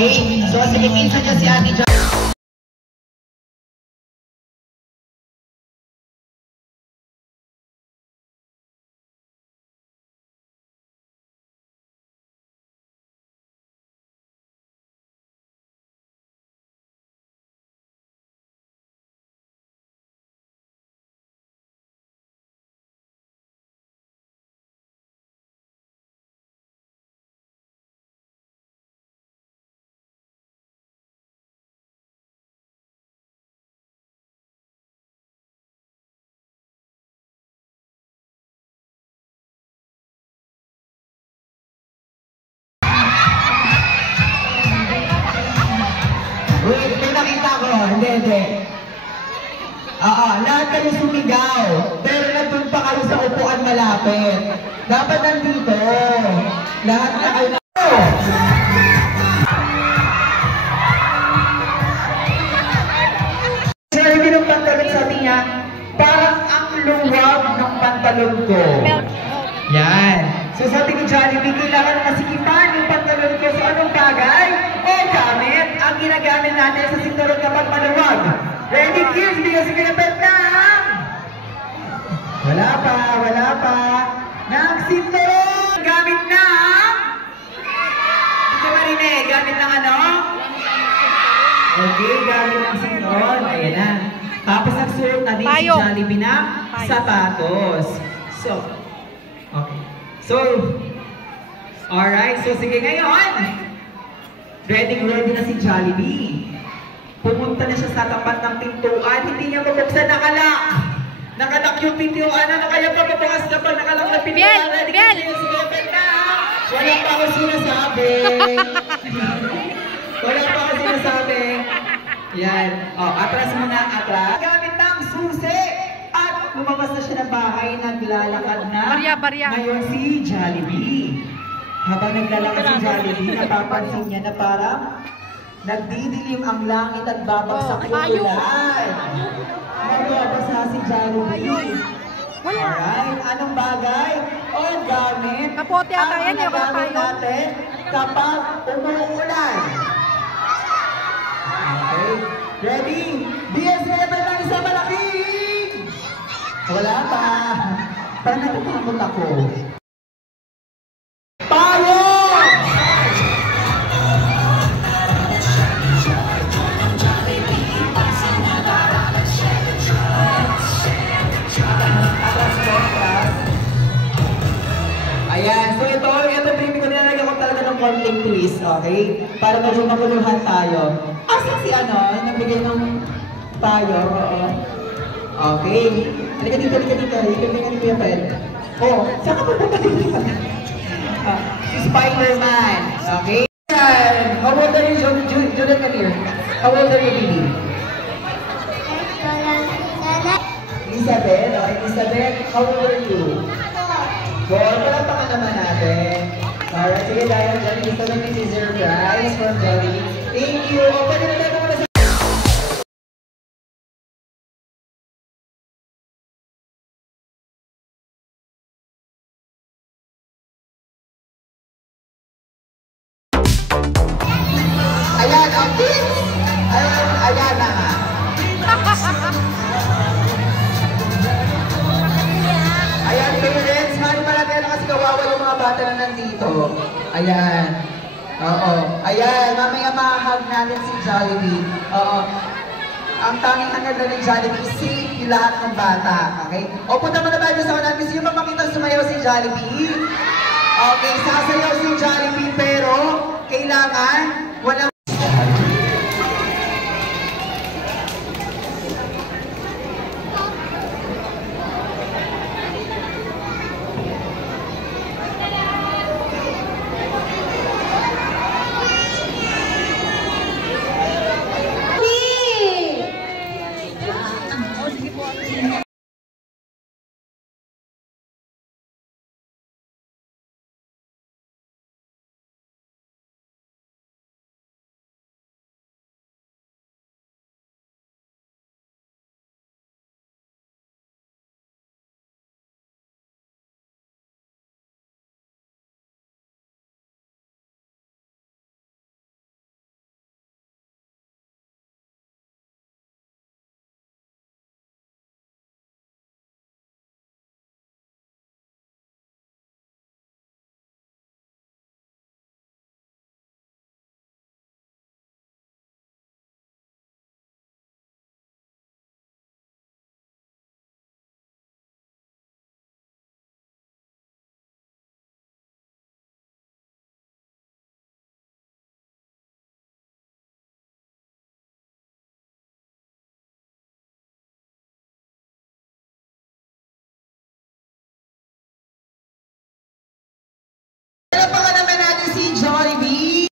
Okay? So, sige, pinsan niya si Ate Jollibee. Wait, may nakita ko. Hindi. Lahat kayo sumigaw. Pero nandun pa kayo sa upuan malapit. Dapat nandito. Lahat na kayo na... Sabi ng pantalon, sabi niya, parang ang luwag ng pantalon ko. Yan. So sabi ni Jollibee, kailangan masikipan yung pantalon ko sa anong bagay o gamit ang ginagamit natin sa sinturon kapag maluwag. Ready, kids? Bigyan si kinapet na! Wala pa. Ng sinturon! Gamit na! Hindi ka marinig. Gamit ng ano? Okay, gamit ng sinturon. Ayan na. Tapos nagsuot na din si Jollibee ng sapatos. So, okay. So, alright. So, sige ngayon. Ready na si Jollibee. Pumunta na siya sa tapat ng pintuan. Hindi niya mabuksan, nakalak. Nakalak yung pintuan. Ano kaya pa mabukas na pa nakalak na pintuan? Ready ka na. Wala pa ako sinasabi. Yan. Atras muna, atras. Gamit ng susi. At lumabas na siya ng bahay. Naglalakad na. Ngayon si Jollibee. Habang naglalakad si Jollibee, napapansin niya na parang nagdidilim ang langit at babagsak yung ulan. Nagbabasa si Jollibee. Alright, anong bagay o gamit kapote ata yan, ang ginagamit natin kapag umuulan? Okay, ready? DS11 ng isa malaking! Wala pa. Parang natatakot ako. Ayan, so ito baby ko nilalagyan ko talaga ng konting twist, okay? Para medyo makuluhan tayo. Asa si nagbigay ng tayo, oo. Okay. Halika dito. Halika Fred. Oh, saan ka pupunta dito? Spider-Man, okay? How old are you, Julian Camille? How old are you, baby? Elizabeth, okay, Elizabeth, how old are you? Palapakan naman natin. Alright, sige dahil dyan, ito na yung surprise from Jollibee. Thank you! Pwede na tayo muna sa... Ayan, okay! Ayan na nga. Ayan, parents, mali pala tayo kasi kawawa yung mga bata na nandito. Ayan. Oo. Ayan, mamaya mahahag natin si Jollibee. Oo. Ang tanging hangad na ng Jollibee, safe yung lahat ng bata. Okay? O, punta mo na ba sa kanan? Gusto nyo makita sumayaw si Jollibee? Okay, sasayaw si Jollibee pero kailangan walang